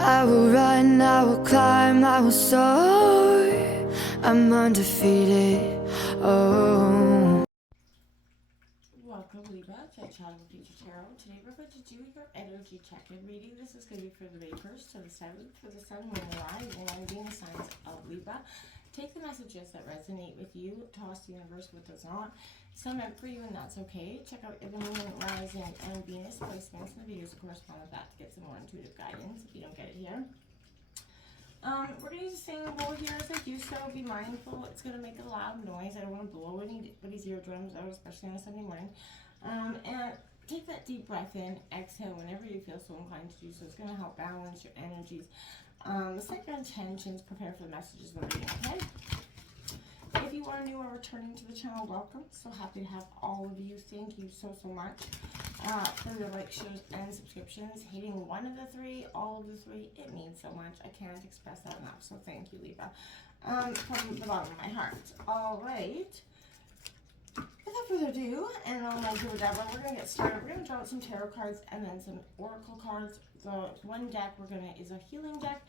I will run, I will climb, I will soar. I'm undefeated. Oh. Welcome, Libra, to Channel Future Tarot. Today we're going to do your energy check-in reading. This is going to be for the May 1st to the 7th for the Sun, Moon, and Rising, and Venus signs of Libra. Take the messages that resonate with you, toss the universe what does not. Some meant for you, and that's okay. Check out the Moon, Rising, and Venus placements in the videos that correspond with that to get some more intuitive guidance if you don't get it here. We're going to use a singing bowl here. As I do so, be mindful. It's going to make a loud noise. I don't want to blow anybody's eardrums out, especially on a Sunday morning. And take that deep breath in, exhale whenever you feel so inclined to do so. It's going to help balance your energies. Set your intentions, prepare for the messages of the reading, okay? If you are new or returning to the channel, welcome. So happy to have all of you. Thank you so much for your likes, shares, and subscriptions. Hitting one of the three, all of the three, it means so much. I can't express that enough. So thank you, Libra, from the bottom of my heart. All right. Without further ado, and I'll do whatever, we're going to get started. We're going to draw out some tarot cards and then some oracle cards. The one deck is a healing deck.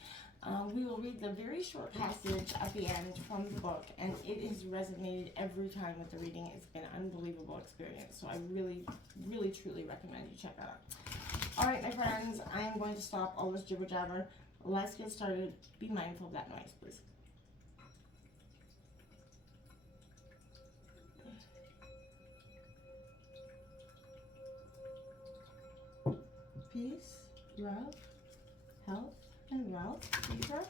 We will read the very short passage at the end from the book, and it has resonated every time with the reading. It's been an unbelievable experience, so I really, really, truly recommend you check that out. All right, my friends, I am going to stop all this jibber jabber. Let's get started. Be mindful of that noise, please. Peace, love, health, and wealth, Libra.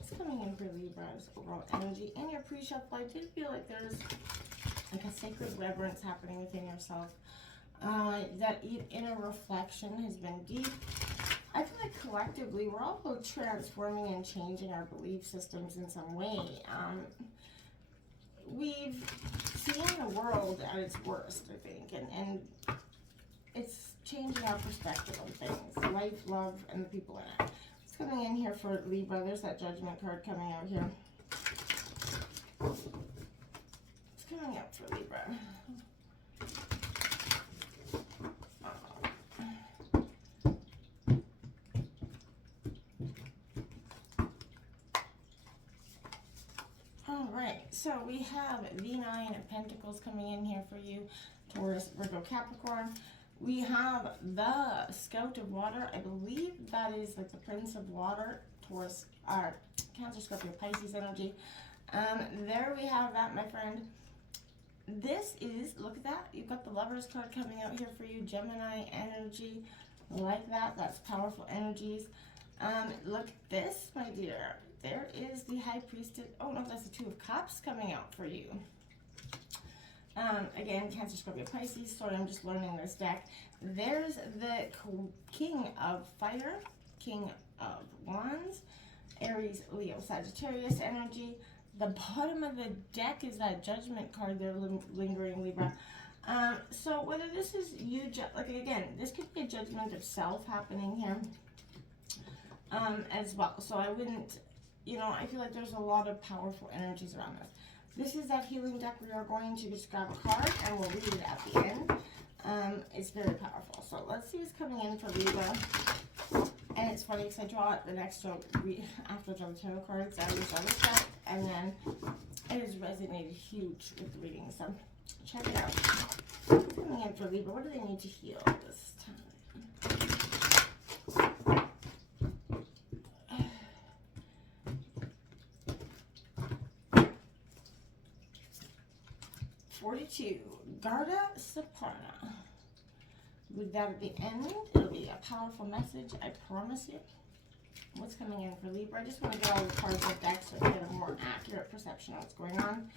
It's coming in for Libra's overall energy. In your pre-shuffle, I did feel like there's like a sacred reverence happening within yourself. That inner reflection has been deep. I feel like collectively we're all transforming and changing our belief systems in some way. We've seen the world at its worst, I think, and it's changing our perspective on things, life, love, and the people in it. It's coming in here for Libra. There's that Judgment card coming out here. It's coming out for Libra. All right, so we have the Nine of Pentacles coming in here for you, Taurus, Virgo, Capricorn. We have the Scout of Water. I believe that is like the Prince of Water, Taurus, Cancer, Scorpio, Pisces energy. There we have that, my friend. This is, look at that. You've got the Lovers card coming out here for you, Gemini energy. Like that. That's powerful energies. Look at this, my dear. There is the High Priestess. Oh, no, that's the Two of Cups coming out for you. Again, Cancer, Scorpio, Pisces. Sorry, I'm just learning this deck. There's the King of Fire, King of Wands, Aries, Leo, Sagittarius energy. The bottom of the deck is that Judgment card there lingering, Libra. So whether this is you, like again, this could be a judgment of self happening here as well. So I wouldn't, I feel like there's a lot of powerful energies around this. This is that healing deck. We are going to just grab a card and we'll read it at the end. It's very powerful. So let's see what's coming in for Libra. And it's funny because I draw it the next draw after I draw the tarot cards. I use other stuff, and then it has resonated huge with the reading. So check it out. What's coming in for Libra? What do they need to heal this time? 42, Garda Soprana. With that at the end, it'll be a powerful message, I promise you. What's coming in for Libra? I just want to get all the cards of deck so I get a more accurate perception of what's going on.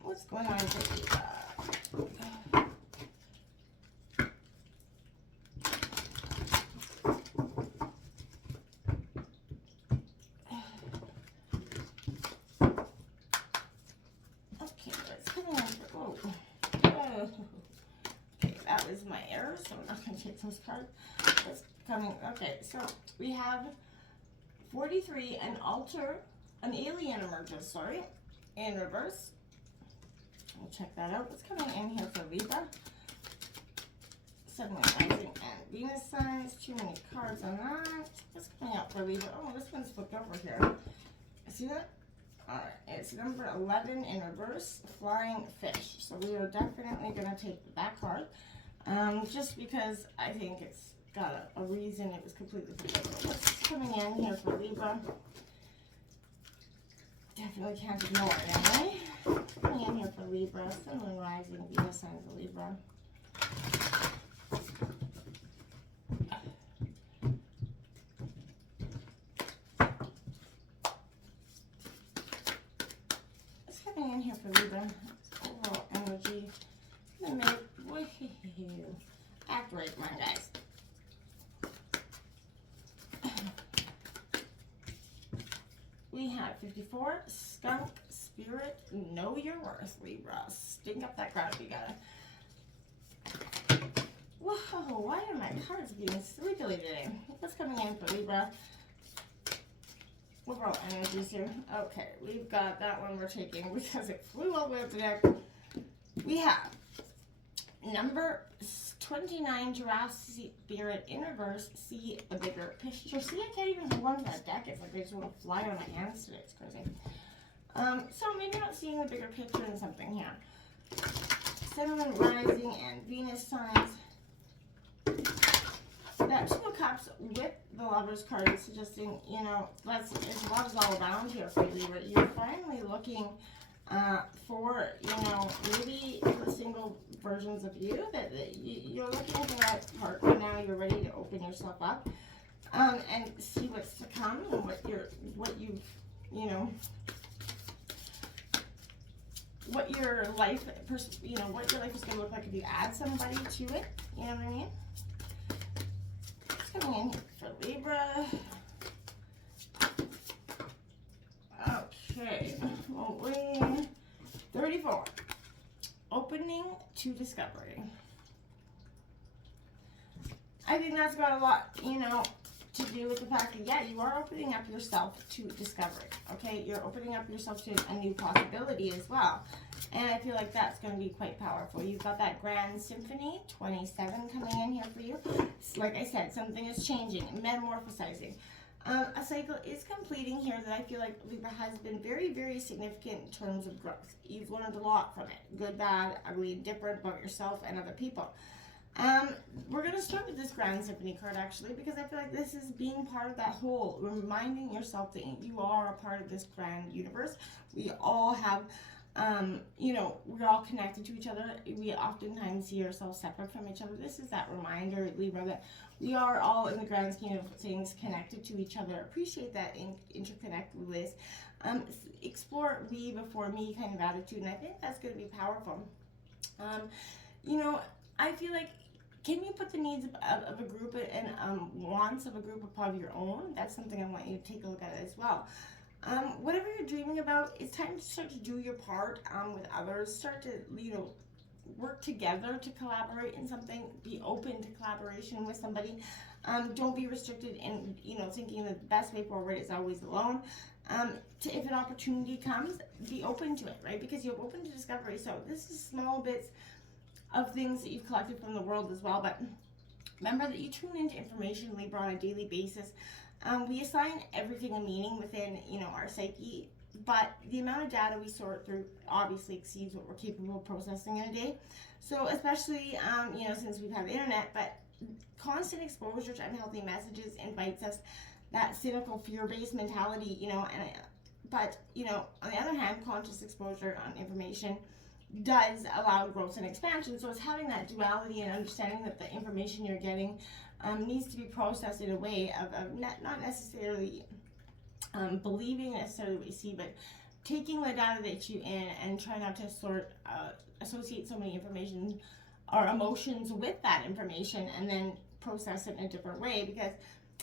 What's going on for Libra? Okay, that was my error, so I'm not going to take those cards. That's coming. Okay, so we have 43, an alien emerges, sorry, in reverse. We'll check that out. What's coming in here for Libra? Sun, Moon, Rising, and Venus signs. Too many cards on that. What's coming out for Libra? Oh, this one's flipped over here. See that? Alright, it's number 11 in reverse, Flying Fish. So we are definitely going to take that card. Just because I think it's got a reason it was completely flipped. What's coming in here for Libra? Definitely can't ignore it anyway. Coming in here for Libra, Sun, Moon, Rising, Venus signs of Libra. What's coming in here for Libra? Overall energy. Act right, my guys. We have 54, Skunk Spirit, Know Your Worth, Libra. Stink up that crowd if you gotta. Whoa, why are my cards being sleepily today? What's coming in for Libra? Overall energies here. Okay, we've got that one we're taking because it flew all the way up the deck. We have number 29, Jurassic Spirit in reverse. See the bigger picture. See, I can't even hold on to that deck. It's like I just want to fly on my hands today. It's crazy. So maybe not seeing the bigger picture in something here. Sun, Moon, Rising, and Venus signs. That Two of Cups with the Lovers card is suggesting, you know, it's love's all around here for you. You're finally looking for, you know, maybe the single versions of you that you're looking for that partner now. You're ready to open yourself up and see what's to come and what you've, you know, what your life, you know, what your life is going to look like if you add somebody to it. You know what I mean? Coming in for Libra. Okay, well, 34. Opening to discovery. I think that's got a lot, you know, to do with the fact that, yeah, you are opening up yourself to discovery, okay? You're opening up yourself to a new possibility as well. And I feel like that's going to be quite powerful. You've got that Grand Symphony, 27, coming in here for you. Like I said, something is changing, metamorphosizing. A cycle is completing here that I feel like Libra has been very, very significant in terms of growth. You've learned a lot from it. Good, bad, ugly, different about yourself and other people. We're going to start with this Grand Symphony card, actually, because I feel like this is being part of that whole, reminding yourself that you are a part of this grand universe. We all have, you know, we're all connected to each other. We oftentimes see ourselves separate from each other. This is that reminder, Libra, that we are all in the grand scheme of things connected to each other. Appreciate that interconnectedness. Explore we before me kind of attitude, and I think that's going to be powerful. You know, I feel like, can you put the needs of a group and wants of a group above your own? That's something I want you to take a look at as well. Whatever you're dreaming about, it's time to start to do your part with others. Start to, you know, work together to collaborate in something. Be open to collaboration with somebody. Don't be restricted in, you know, thinking the best way forward is always alone. If an opportunity comes, be open to it, right? Because you're open to discovery. So this is small bits of things that you've collected from the world as well. But remember that you tune into information, Libra, on a daily basis. We assign everything a meaning within, you know, our psyche, but the amount of data we sort through obviously exceeds what we're capable of processing in a day. So especially, you know, since we've had the internet, but constant exposure to unhealthy messages invites us that cynical, fear-based mentality, you know, but, you know, on the other hand, conscious exposure on information does allow growth and expansion. So it's having that duality and understanding that the information you're getting needs to be processed in a way of not necessarily believing necessarily what you see, but taking the data that you in and try not to associate so many information or emotions with that information and then process it in a different way, because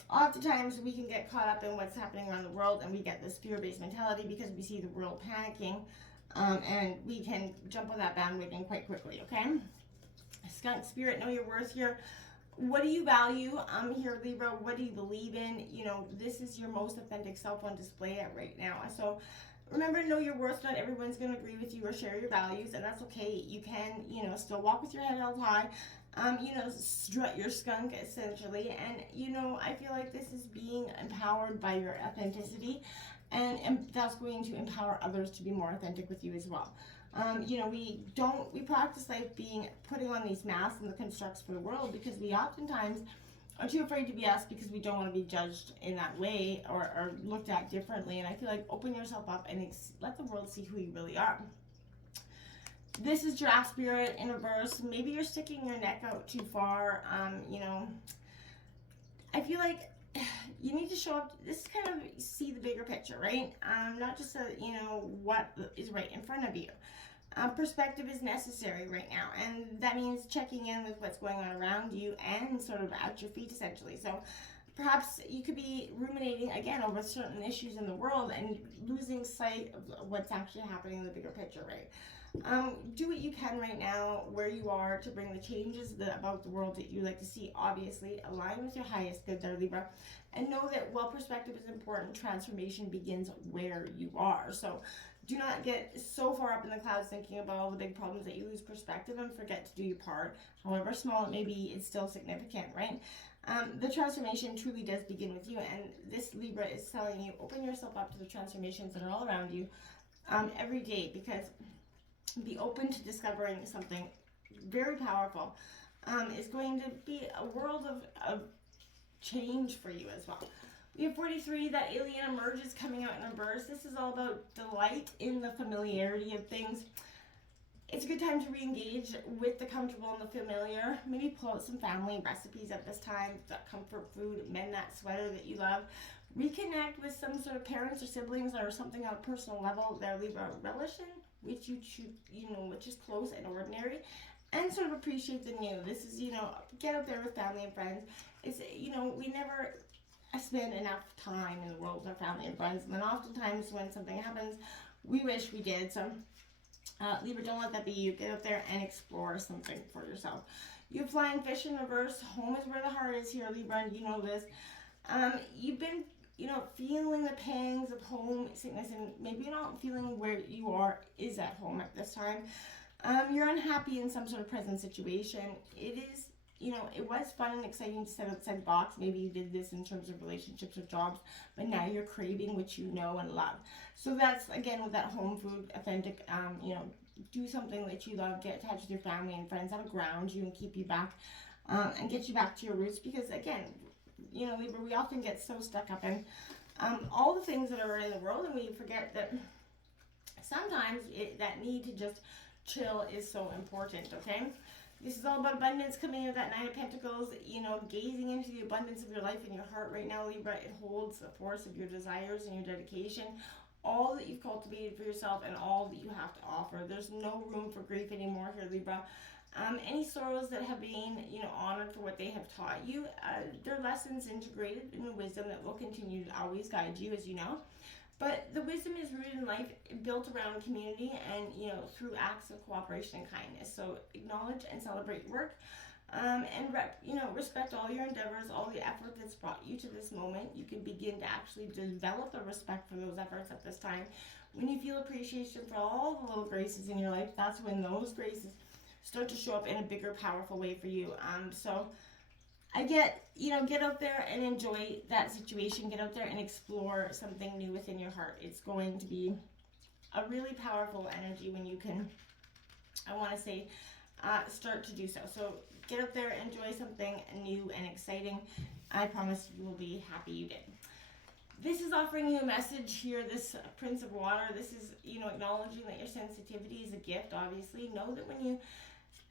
oftentimes we can get caught up in what's happening around the world and we get this fear-based mentality because we see the world panicking. And we can jump on that bandwagon quite quickly, okay? Skunk Spirit, know your worth here. What do you value here, Libra? What do you believe in? You know, this is your most authentic self on display right now. So remember, know your worth. Not everyone's going to agree with you or share your values, and that's okay. You can, you know, still walk with your head held high. strut your skunk essentially. And, I feel like this is being empowered by your authenticity, and that's going to empower others to be more authentic with you as well. We practice life putting on these masks and the constructs for the world because we oftentimes are too afraid to be us because we don't want to be judged in that way or looked at differently. And I feel like open yourself up and let the world see who you really are. This is giraffe spirit in reverse. Maybe you're sticking your neck out too far. I feel like you need to show up. This is kind of see the bigger picture, right? Not just what is right in front of you. Perspective is necessary right now, and that means checking in with what's going on around you and sort of at your feet essentially. So perhaps you could be ruminating again over certain issues in the world and losing sight of what's actually happening in the bigger picture, right? Do what you can right now where you are to bring the changes about the world that you like to see. Obviously, align with your highest good there, Libra. And know that while perspective is important, transformation begins where you are. So do not get so far up in the clouds thinking about all the big problems that you lose perspective and forget to do your part. However small it may be, it's still significant, right? The transformation truly does begin with you. And this Libra is telling you, open yourself up to the transformations that are all around you every day, because be open to discovering something very powerful. It's going to be a world of change for you as well. We have 43, that alien emerges coming out in reverse. This is all about delight in the familiarity of things. It's a good time to re-engage with the comfortable and the familiar. Maybe pull out some family recipes at this time, that comfort food, mend that sweater that you love. Reconnect with some sort of parents or siblings or something on a personal level. They're Libra, relish in which you choose, which is close and ordinary, and sort of appreciate the new. This is, get out there with family and friends. It's, we never spend enough time in the world with our family and friends, and then oftentimes when something happens, we wish we did. So, Libra, don't let that be you. Get out there and explore something for yourself. You have flying fish in reverse. Home is where the heart is here, Libra, and you know this. You've been feeling the pangs of homesickness, and maybe you're not feeling where you are is at home at this time. You're unhappy in some sort of present situation. It is, it was fun and exciting to step outside the box. Maybe you did this in terms of relationships or jobs, but now you're craving what you know and love. So that's, again, with that home food, authentic, do something that you love, get attached with your family and friends, that'll ground you and keep you back, and get you back to your roots, because, again, Libra, we often get so stuck up in all the things that are in the world, and we forget that sometimes that need to just chill is so important, okay? This is all about abundance coming in with that Nine of Pentacles, gazing into the abundance of your life and your heart right now, Libra. It holds the force of your desires and your dedication, all that you've cultivated for yourself and all that you have to offer. There's no room for grief anymore here, Libra. Any sorrows that have been, honored for what they have taught you, they're lessons integrated in the wisdom that will continue to always guide you, as you know. But the wisdom is rooted in life, built around community and, through acts of cooperation and kindness. So acknowledge and celebrate your work, and respect all your endeavors, all the effort that's brought you to this moment. You can begin to actually develop a respect for those efforts at this time. When you feel appreciation for all the little graces in your life, that's when those graces start to show up in a bigger, powerful way for you. So I get out there and enjoy that situation. Get out there and explore something new within your heart. It's going to be a really powerful energy when you can, I want to say, start to do so. So get out there, enjoy something new and exciting. I promise you will be happy you did. This is offering you a message here, this Prince of Water. This is, acknowledging that your sensitivity is a gift, obviously. Know that when you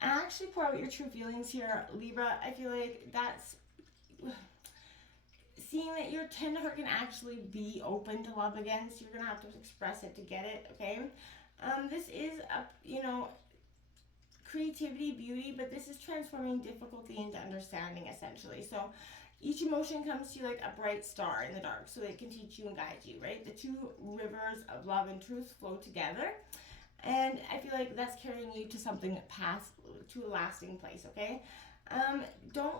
actually pour out your true feelings here, Libra, I feel like that's seeing that your tender heart can actually be open to love again. So you're going to have to express it to get it, okay? This is, creativity, beauty, but this is transforming difficulty into understanding, essentially. So each emotion comes to you like a bright star in the dark, so it can teach you and guide you, right? The two rivers of love and truth flow together. And I feel like that's carrying you to something past, to a lasting place, okay? Don't,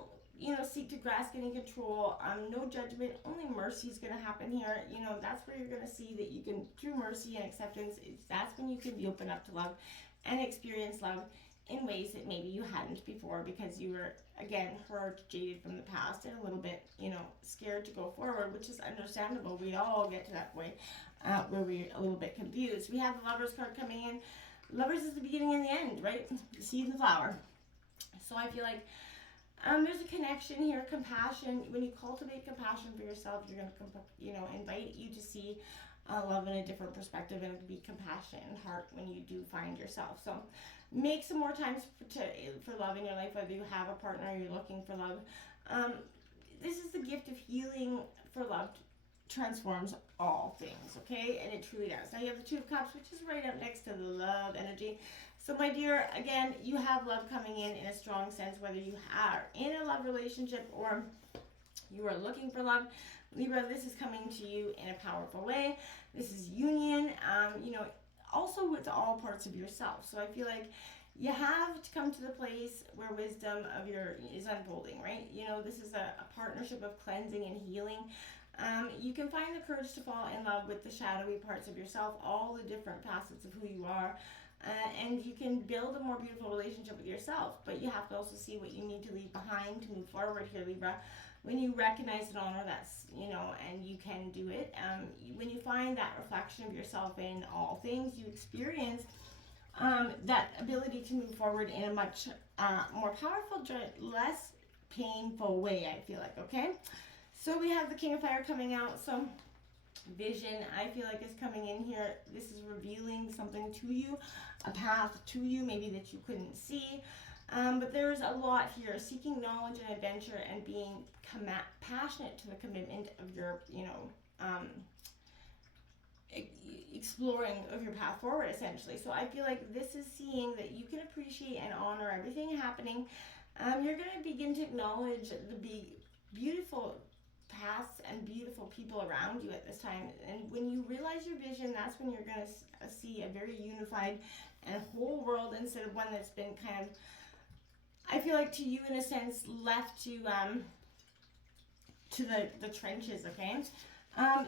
seek to grasp any control. No judgment, only mercy is going to happen here. That's where you're going to see that you can, through mercy and acceptance, that's when you can be open up to love and experience love in ways that maybe you hadn't before, because you were, again, hurt, jaded from the past, and a little bit, scared to go forward, which is understandable. We all get to that point where we're a little bit confused. We have the Lovers card coming in. Lovers is the beginning and the end, right? The seed and the flower. So I feel like there's a connection here, compassion. When you cultivate compassion for yourself, you're going to, invite you to see love in a different perspective, and be compassionate and heart when you do find yourself. So make some more times for love in your life, whether you have a partner or you're looking for love. This is the gift of healing for love. Transforms all things, okay? And it truly does. Now you have the Two of Cups, which is right up next to the love energy. So my dear, again, you have love coming in a strong sense, whether you are in a love relationship or you are looking for love. Libra, this is coming to you in a powerful way. This is union, also with all parts of yourself. So I feel like you have to come to the place where wisdom is unfolding, right? This is a partnership of cleansing and healing. You can find the courage to fall in love with the shadowy parts of yourself, all the different facets of who you are, and you can build a more beautiful relationship with yourself. But you have to also see what you need to leave behind to move forward here, Libra. When you recognize and honor that, and you can do it, when you find that reflection of yourself in all things, you experience that ability to move forward in a much more powerful, less painful way, I feel like, okay? So we have the King of Fire coming out. So vision, I feel like, is coming in here. This is revealing something to you, a path to you, maybe that you couldn't see. But there's a lot here, seeking knowledge and adventure, and being passionate to the commitment of your, exploring of your path forward, essentially. So I feel like this is seeing that you can appreciate and honor everything happening. You're going to begin to acknowledge the beautiful paths and beautiful people around you at this time. And when you realize your vision, that's when you're going to see a very unified and whole world, instead of one that's been kind of, I feel like, to you in a sense, left to the trenches, okay?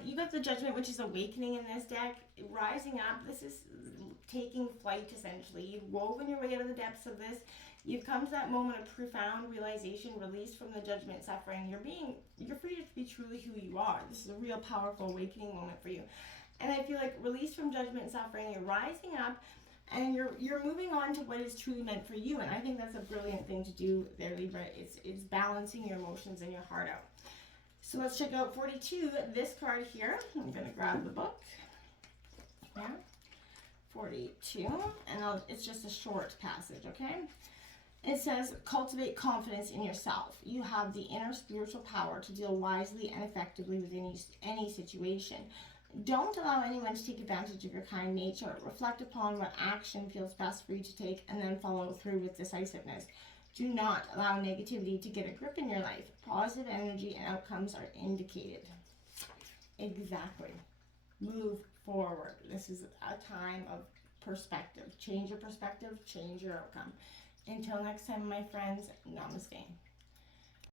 You got the Judgment, which is awakening in this deck. Rising up, this is taking flight, essentially. You've woven your way out of the depths of this. You've come to that moment of profound realization, released from the judgment, suffering. You're free to be truly who you are. This is a real powerful awakening moment for you. And I feel like, released from judgment and suffering, you're rising up, and you're moving on to what is truly meant for you. And I think that's a brilliant thing to do there, Libra. It's balancing your emotions and your heart out. So let's check out 42, this card here. I'm going to grab the book. Yeah. 42, and it's just a short passage, okay? It says, cultivate confidence in yourself. You have the inner spiritual power to deal wisely and effectively with any situation. Don't allow anyone to take advantage of your kind nature. Reflect upon what action feels best for you to take, and then follow through with decisiveness. Do not allow negativity to get a grip in your life. Positive energy and outcomes are indicated. Exactly. Move forward. This is a time of perspective. Change your perspective, change your outcome. Until next time, my friends, namaste.